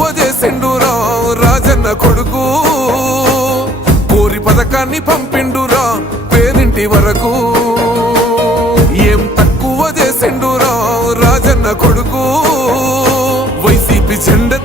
తక్కువ చేసిండురా రాజన్న కొడుకు. కోరి పథకాన్ని పంపిండురా పేదింటి వరకు. ఏం తక్కువ చేసిండురా రాజన్న కొడుకు. వైసీపీ జెండ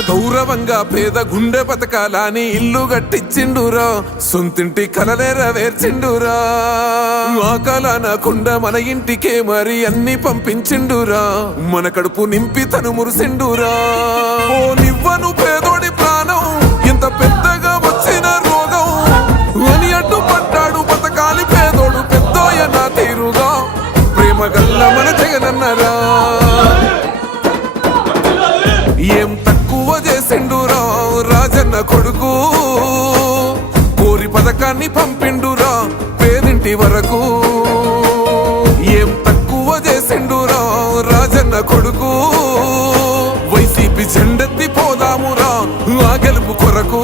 గౌరవంగా పేద గుండె బతకాలని ఇల్లు కట్టించిండురా? సొంతింటి కలనేరవేర్చిండురా ఆ కలనకుండా మన ఇంటికే మరి అన్ని పంపించిండురా. మన కడుపు నింపి తను మురిసిండురా. ఓ నివ్వను పేదోడి ప్రాణం ఇంత పెద్ద నేటి వరకు ఏం తక్కువ చేసిండురా రాజన్న కొడుకు? వైసీపీ జెండెత్తి పోదామురా ఆ గెలుపు కొరకు.